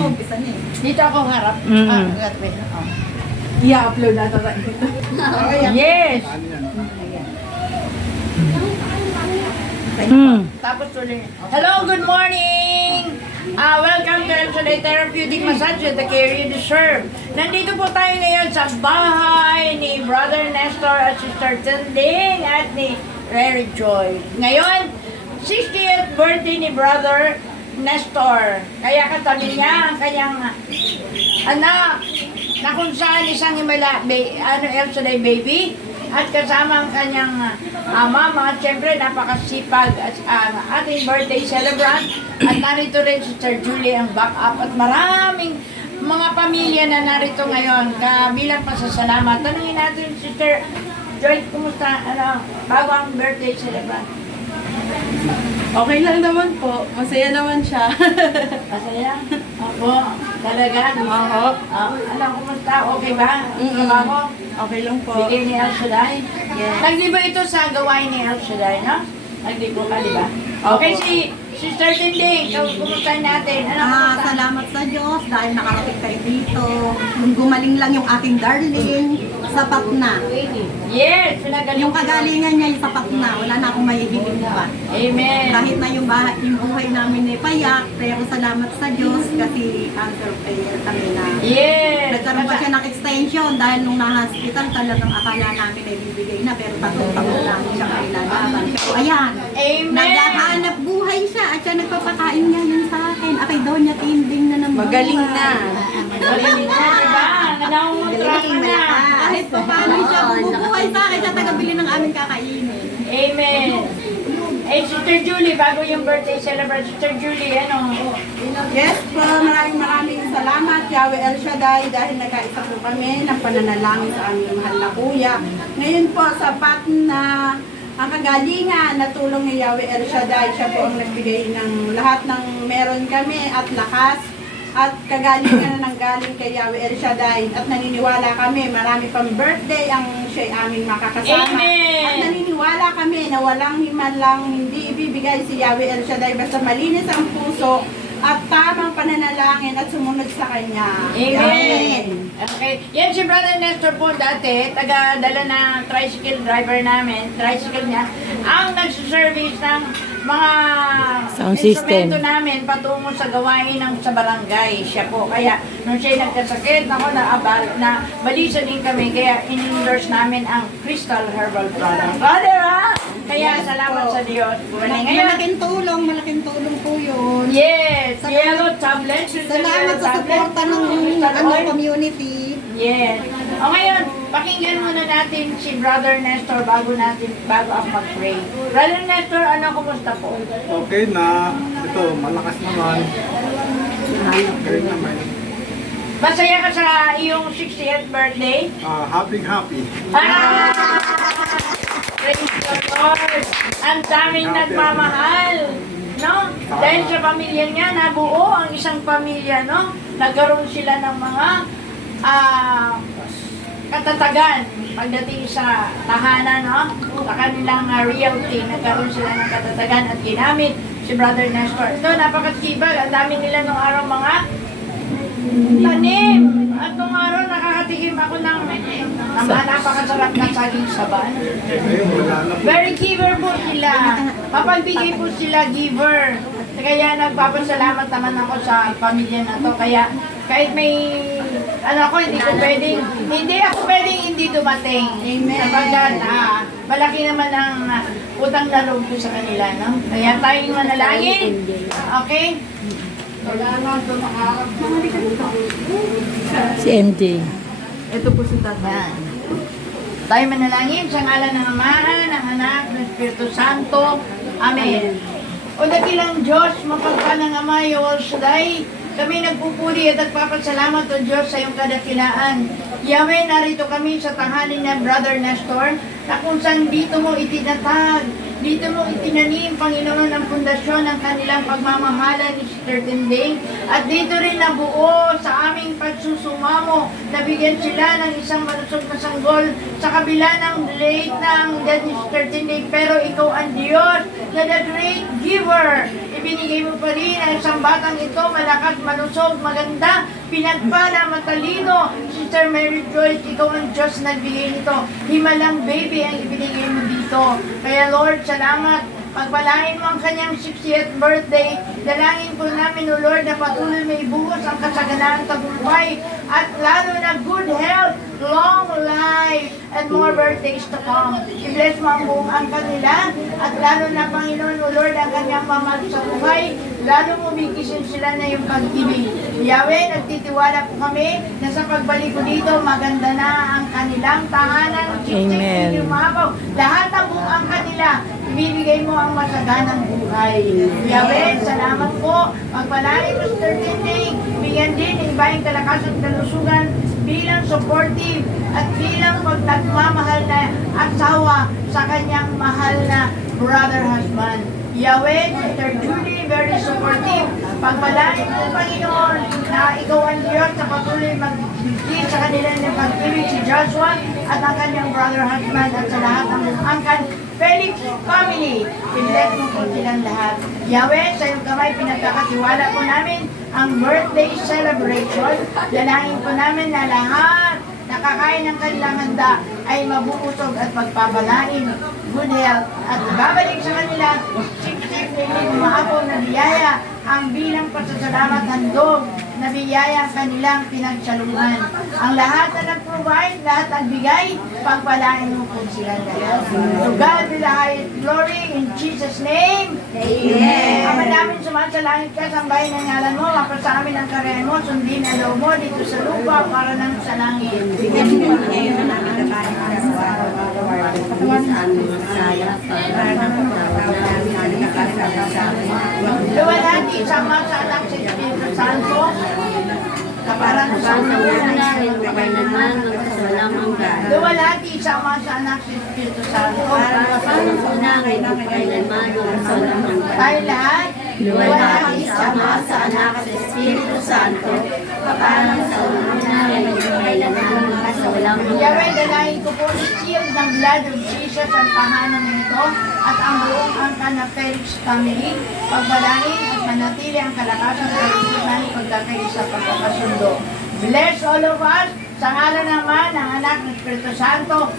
Umpisa niya eh. Dito ako harap. I-upload na ito sa ito. Yes! Tapos tuloy. Hello, good morning! Welcome to El Shaddai Therapeutic Massage, the care you deserve. Nandito po tayo ngayon sa bahay ni Brother Nestor at Sister Tending at ni Rary Joy. Ngayon, 60th birthday ni Brother Nestor. Kaya katabi niya ang kanyang anak na kung saan isang Himala, El Shaddai baby at kasama ang kanyang mama at syempre napakasipag at ating birthday celebrant at narito rin si Sister Julie ang backup at maraming mga pamilya na narito ngayon bilang pasasalamat. Tanungin natin si Sister Joy, kumusta bago ang birthday celebrant? Okay lang naman po. Masaya naman siya. Masaya? Opo. Talaga? Oo. Alam, kumusta? Okay ba? Trabaho? Okay lang po. Bigay ni El Shaddai? Yes. Nagliba ito sa gawain ni El Shaddai, no? Naglibo ka, di ba? Okay, si Sister Tinding, kumusta natin? Salamat sa Diyos dahil nakarating kayo dito. Nung gumaling lang yung aking darling, sapat na. Yes, pinagaling. Yung kagalingan niya, yung sapat na. Wala na akong mahihiling pa. Amen. Kahit na yung buhay namin ay payak, pero salamat sa Diyos kasi answer prayer kami na. Yes. Nagkaroon pa siya ng extension dahil nung na-hospital talagang akala namin ay bibigay na pero tatlong lang siya kailalaban. So ayan, Amen. naghahanap buhay siya at siya nagpapakain niya yun sa akin. Akay Doña Tinding na naman. Magaling na. Magaling na, di ba? Nangungutra ka na. Kahit pa paano siya bumubuhay sa akin, siya tagabili ng aming kakainin. Amen. Eh, Sister Julie, bago yung birthday celebrate, Sister Julie, ano? Yes po, maraming salamat Yahweh El Shaddai dahil nagkaisa po kami ng pananalangin sa aming mahal na kuya. Ngayon po, sapat na ang kagalingan na tulong ni Yahweh El Shaddai. Siya po ang nagbigay ng lahat ng meron kami at lakas at kagalingan na nanggaling kay Yahweh El Shaddai. At naniniwala kami, marami pang birthday ang siya'y aming makakasama. Amen. At naniniwala kami na walang himalang hindi ibibigay si Yahweh El Shaddai basta malinis ang puso at tamang pananalangin at sumunod sa Kanya. Amen. Okay. Yan si Brother Nestor po dati, taga-dala ng tricycle driver namin, tricycle niya, ang nagsuservice ng mga Sound instrumento system. namin patungo sa gawain ng sa barangay. Siya po. Kaya nung siya nagkasakit, na balisa din kami, kaya in-endorse namin ang Crystal Herbal Product. O, diba? Kaya salamat sa Diyos. Ngayon, Malaking tulong po yun. yes, yellow tablet. Salamat sa suporta ng community. Yes. O ngayon, pakinggan muna natin si Brother Nestor bago ako mag-pray. Brother Nestor, ano, kumusta po? Okay na. Ito, malakas naman. Galing naman. Masaya ka sa iyong 60th birthday? Happy. Praise the Lord! Ang daming nagmamahal, no? Dahil sa pamilya niya, nabuo ang isang pamilya, no? Nagkaroon sila ng mga katatagan pagdating sa tahanan, no? Sa kanilang realty, nagkaroon sila ng katatagan at ginamit si Brother Nestor. Ito, napakasibag. Ang dami nila nung araw mga tanim. At nung araw, nakakatikim ako ng napakasarap na saging saba. Very giver po sila. Mapagbigay po sila giver. Kaya nagpapasalamat naman ako sa pamilya na to. Kaya kahit may hindi ako pwedeng hindi dumating. Amen. Sapagkat malaki naman ang utang na loob ko sa kanila, no? Kaya tayong manalangin. Okay? Si MJ. Ito po si Tatay. Tayo manalangin sa ngalan ng Ama, ng Anak, ng Espiritu Santo. Amen. O dakilang Diyos, mapagpalang Ama, El Shaddai, kami nagpupuri at nagpapasalamat o Diyos sa iyong kadakilaan. Yahweh, narito kami sa tahanin ng Brother Nestor, na kung saan dito mo itinatag, dito mo itinanim, Panginoon, ang pundasyon ng kanilang pagmamahalan ni Sister Tinding. At dito rin nabuo sa aming pagsusumamo, nabigyan sila ng isang malusog na sanggol sa kabila ng late ng death ni Sister Tinding. Pero ikaw ang Diyos na the great giver. Ibinigay mo pa rin ang isang batang ito, malakas, malusog, maganda, pinagpala, matalino. Sister Mary Joyce, ikaw ang Diyos nagbigay nito. Himalang baby ang ibinigay mo dito. Kaya Lord, salamat. Pagpalain mo ang kanyang 60th birthday. Dalangin po namin, O Lord, na patuloy may buhos ang kasaganaan tagumpay at lalo na good health, long life, and more birthdays to come. I-bless mo ang buong angkan nila at lalo na, Panginoon, O Lord, ang kanyang mamahal sa buhay. Lalo mo bigisin sila na yung pag-ibig. Yahweh, nagtitiwala po kami na sa pagbalik ko dito, maganda na ang kanilang tahanan. Amen. Lahat ng buong angkan nila, ibibigay mo ang masaganang buhay. Yahweh, salamat po. Pagpalain mo sa 13th day, bigyan din ng ibayang kalakasan at kalusugan bilang supportive at bilang pagtagmamahal na asawa sa kanyang mahal na brother husband. Yahweh, Sister Judy, very supportive. Pagpalain mo, Panginoon, na ikaw ang Diyos sa patuloy magbigay sa kanila ng pag-ibig si Joshua at ang kanyang brother husband at sa lahat ng angkan Felix family. I-bless mo po silang lahat. Yahweh, sa iyong kamay pinagkakatiwala po namin ang birthday celebration. Dalangin po namin na lahat nakakain ng kanilang handa ay mabubusog at pagpapalain, good health, at babalik sa kanila sip-sip na hindi umaapaw na biyaya ang bilang pasasalamat handog na biyaya ang kanilang pinagsaluhan. Ang lahat na nag-provide, lahat nagbigay, pagpalain mo po sila lahat. To God be the highest glory in Jesus' name. Amen. Ama namin sumasalangit ka, sambahin ang ngalan mo, mapa sa amin ang karayan mo, sundin ang loob mo dito sa lupa para nang sa langit. Bigyan mo ngayon ang aming kabayan sa araw-araw. Patuwan sa aming masaya. Para ng pagkakataon namin ang nakakasama sa amin. Luwalhati sama sa anak sa Espiritu Santo, kaparang sa luwalhati sama sa anak sa Espiritu Santo, tayo lahat, luwalhati sama sa anak sa Espiritu Santo, kaparang sa Yahweh, dalahin ko po i-shield ng blood of Jesus ang tahanan nito at ang buong angkan na Felix family, pagbalain at manatili ang kalakasan sa kaisipan pagkakaisa pagkakasundo. Bless all of us sa ngalan naman ng anak ng Espiritu Santo.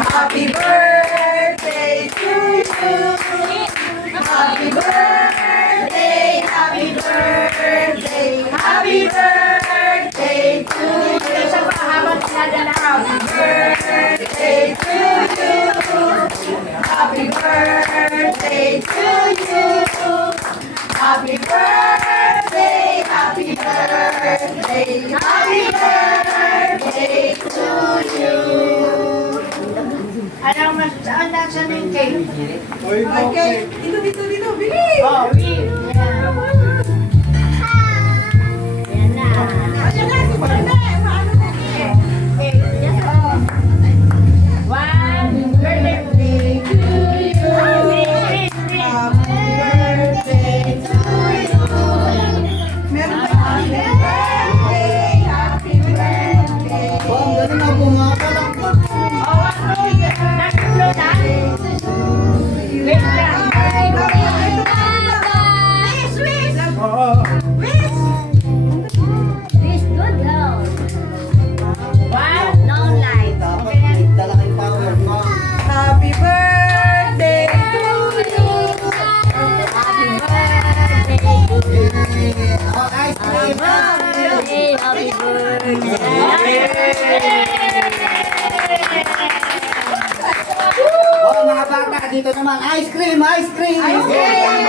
Happy birthday to you. Happy birthday, happy birthday, happy birthday to you. Isa pa habang sinadalaw. Birthday to you. Happy birthday to you. Happy birthday, happy birthday, happy birthday to you. Anong mas saan nasa na yung cake? Oy, Okay, dito, bilis! Oh, we. Yeah. Ayan na, si Banda, paano mo? One, birthday to you. Happy birthday to you. Meron pa happy birthday, happy birthday. Ang galing na bumakalak po. Oh, natulo na. Wait lang. Oo. One. Happy birthday to you. Oh, mga bata, dito naman. Ice cream, ice cream! Ice cream!